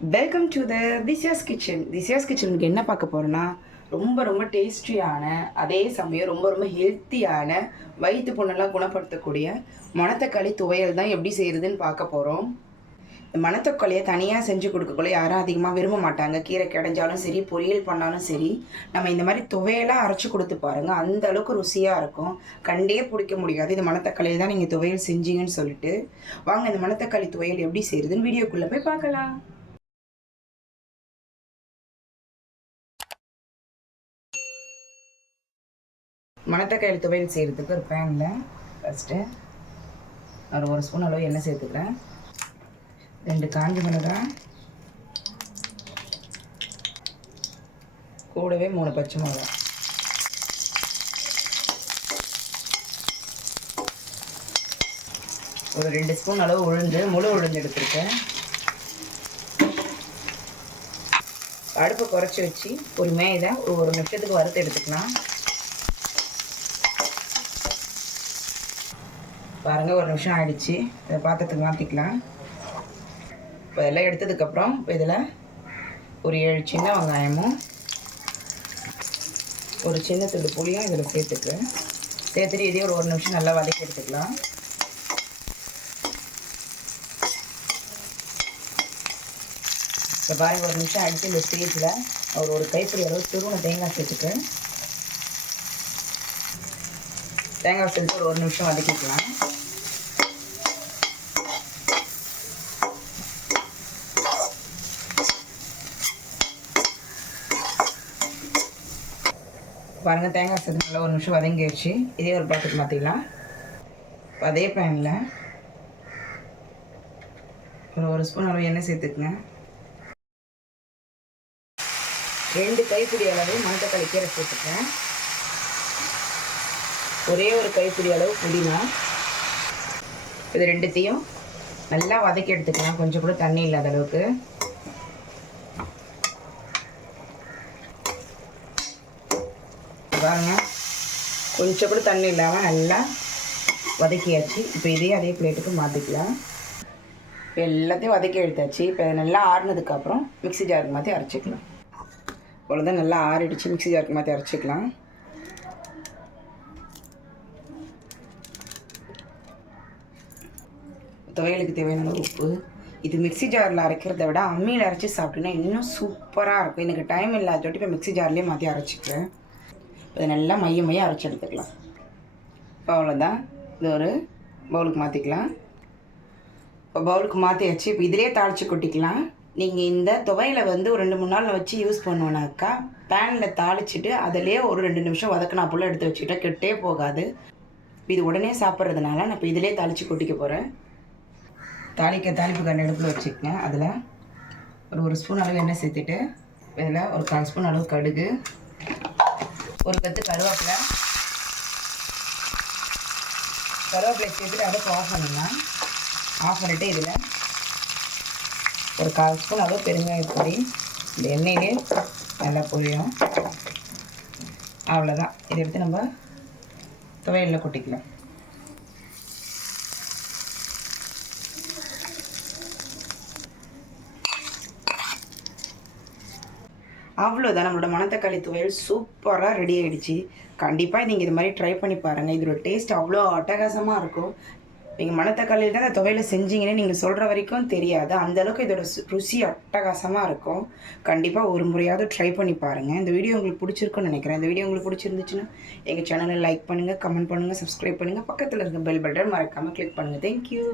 Welcome to the திசியாஸ் kitchen திசியாஸ் கிச்சனுக்கு என்ன பார்க்க போகிறோன்னா ரொம்ப ரொம்ப டேஸ்டியான அதே சமயம் ரொம்ப ரொம்ப ஹெல்த்தியான வயிற்று புண்ணெல்லாம் குணப்படுத்தக்கூடிய மணத்தக்காளி துவையல் தான் எப்படி செய்கிறதுன்னு பார்க்க போகிறோம் இந்த மணத்தக்காளியை தனியாக செஞ்சு கொடுக்கக்குள்ள யாரும் அதிகமாக விரும்ப மாட்டாங்க. கீரை கிடைஞ்சாலும் சரி பொரியல் பண்ணாலும் சரி நம்ம இந்த மாதிரி துவையெல்லாம் அரைச்சி கொடுத்து பாருங்கள் அந்த அளவுக்கு ருசியாக இருக்கும். கண்டே பிடிக்க முடியாது. இந்த மணத்தக்காளியில் தான் நீங்கள் துவையல் செஞ்சீங்கன்னு சொல்லிட்டு. வாங்க இந்த மணத்தக்காளி துவையல் எப்படி செய்கிறதுன்னு வீடியோக்குள்ளே போய் பார்க்கலாம். மணத்தக்காளி துவையல் செய்கிறதுக்கு ஒரு பேனில் ஃபஸ்ட்டு ஒரு ஒரு ஸ்பூன் அளவு எண்ணெய் சேர்த்துக்கிறேன். ரெண்டு காஞ்ச மிளகா கூடவே மூணு பச்சை மிளகா ஒரு ரெண்டு ஸ்பூன் அளவு உளுந்து முழு உளுந்து எடுத்துருக்கேன். அடுப்பை குறைச்சி வச்சு பொறுமையாக இதை ஒரு ஒரு நிமிஷத்துக்கு வறுத்து எடுத்துக்கலாம். பாருங்கள் ஒரு நிமிஷம் ஆயிடுச்சு. இதை பாத்திரத்துக்கு மாற்றிக்கலாம் இப்போ இதெல்லாம் எடுத்ததுக்கப்புறம் இப்போ இதில் ஒரு ஏழு சின்ன வெங்காயமும் ஒரு சின்ன துண்டு புளியும் இதில் சேர்த்துக்கிறேன் சேர்த்துட்டு இதே ஒரு ஒரு நிமிஷம் நல்லா வதக்கி எடுத்துக்கலாம். இப்போ பாருங்கள் ஒரு நிமிஷம் அடித்து இந்த ஸ்டேஜில் ஒரு ஒரு கைப்பிடி அளவு துருவன தேங்காய் சேர்த்துக்கிறேன் தேங்காய் சேர்த்து ஒரு ஒரு நிமிஷம் வதக்கிக்கலாம். பாருங்கள் தேங்காய் சேர்த்து நல்லா ஒரு நிமிஷம் வதங்கிடுச்சு. இதே ஒரு பாத்துக்கு மாற்றிக்கலாம் அதே பேனில் ஒரு ஒரு ஸ்பூன் அளவு எண்ணெய் சேர்த்துக்குங்க. ரெண்டு கைப்பிடி அளவு மணத்தக்காளி கீரை சேர்த்துக்கேன் ஒரே ஒரு கைப்பிடி அளவு புதினா. இது ரெண்டுத்தையும் நல்லா வதக்கி எடுத்துக்கலாம். கொஞ்சம் கூட தண்ணி இல்லாத அளவுக்கு. பாருங்க. கொஞ்சம் கூட தண்ணி இல்லாமல் நல்லா வதக்கியாச்சு. இப்போ இதே அதே பிளேட்டுக்கு மாற்றிக்கலாம் இப்போ எல்லாத்தையும் வதக்கி எடுத்தாச்சு. இப்போ இதை நல்லா ஆறுனதுக்கப்புறம் மிக்ஸி ஜாருக்கு மாற்றி அரைச்சிக்கலாம். அவ்வளோதான் நல்லா ஆறிடுச்சு. மிக்ஸி ஜாருக்கு மாற்றி அரைச்சிக்கலாம். துவையலுக்கு தேவையான உப்பு. இது மிக்ஸி ஜாரில் அரைக்கிறத விட அம்மியில் அரைச்சி சாப்பிட்டீங்கன்னா இன்னும் சூப்பராக இருக்கும். எனக்கு டைம் இல்லாதோட்டி இப்போ மிக்ஸி ஜார்லேயே மாற்றி அரைச்சிக்கிறேன். இதை நல்லா மைய மைய அரைச்சி எடுத்துக்கலாம். இப்போ அவ்வளோதான் இது ஒரு பவுலுக்கு மாற்றிக்கலாம் இப்போ பவுலுக்கு மாற்றியாச்சு இப்போ இதிலே தாளித்து கொட்டிக்கலாம். நீங்கள் இந்த துவையில வந்து ஒரு ரெண்டு மூணு நாள் வச்சு யூஸ் பண்ணுவோனாக்கா பேனில் தாளிச்சிட்டு அதிலே ஒரு ரெண்டு நிமிஷம் வதக்கினா போல் எடுத்து வச்சுக்கிட்டா கெட்டே போகாது. இது உடனே சாப்பிட்றதுனால நான் இப்போ இதிலே தாளித்து கொட்டிக்க போகிறேன் தாளிக்க தாளிப்பு கண்டு அடுப்பில் வச்சுக்கங்க. அதில் ஒரு ஒரு ஸ்பூன் அளவு எண்ணெய் சேர்த்துட்டு இதில் ஒரு கால் ஸ்பூன் அளவு கடுகு ஒரு பத்து கருவேப்பிலை. கருவேப்பிலை சேர்த்துட்டு அடுப்பு ஆஃப் பண்ணிடலாம். ஆஃப் பண்ணிவிட்டு இதில் ஒரு கால் ஸ்பூன் அளவு பெருங்காய பொடி இந்த எண்ணெயிலே நல்லா பொரியும். அவ்வளோதான் இதை எடுத்து நம்ம துவையலில் கொட்டிக்கலாம். அவ்வளோதான் நம்மளோட மணத்தக்காளி துவையல் சூப்பராக ரெடி ஆகிடுச்சு கண்டிப்பாக நீங்கள் இது மாதிரி ட்ரை பண்ணி பாருங்கள் இதோட டேஸ்ட் அவ்வளோ அட்டகாசமாக இருக்கும். நீங்கள் மணத்தக்காளியில் தான் அந்த துவையில செஞ்சீங்கன்னு நீங்கள் சொல்கிற வரைக்கும் தெரியாது. அந்தளவுக்கு இதோட சு- ருசி அட்டகாசமாக இருக்கும். கண்டிப்பாக ஒரு முறையாவது ட்ரை பண்ணி பாருங்கள் இந்த வீடியோ உங்களுக்கு பிடிச்சிருக்குன்னு நினைக்கிறேன். இந்த வீடியோ உங்களுக்கு பிடிச்சிருந்துச்சுன்னா எங்கள் சேனலை லைக் பண்ணுங்கள் கமெண்ட் பண்ணுங்கள் சப்ஸ்கிரைப் பண்ணுங்கள் பக்கத்தில் இருக்க பெல் பட்டன் மறக்காமல் கிளிக் பண்ணுங்கள் தேங்க்யூ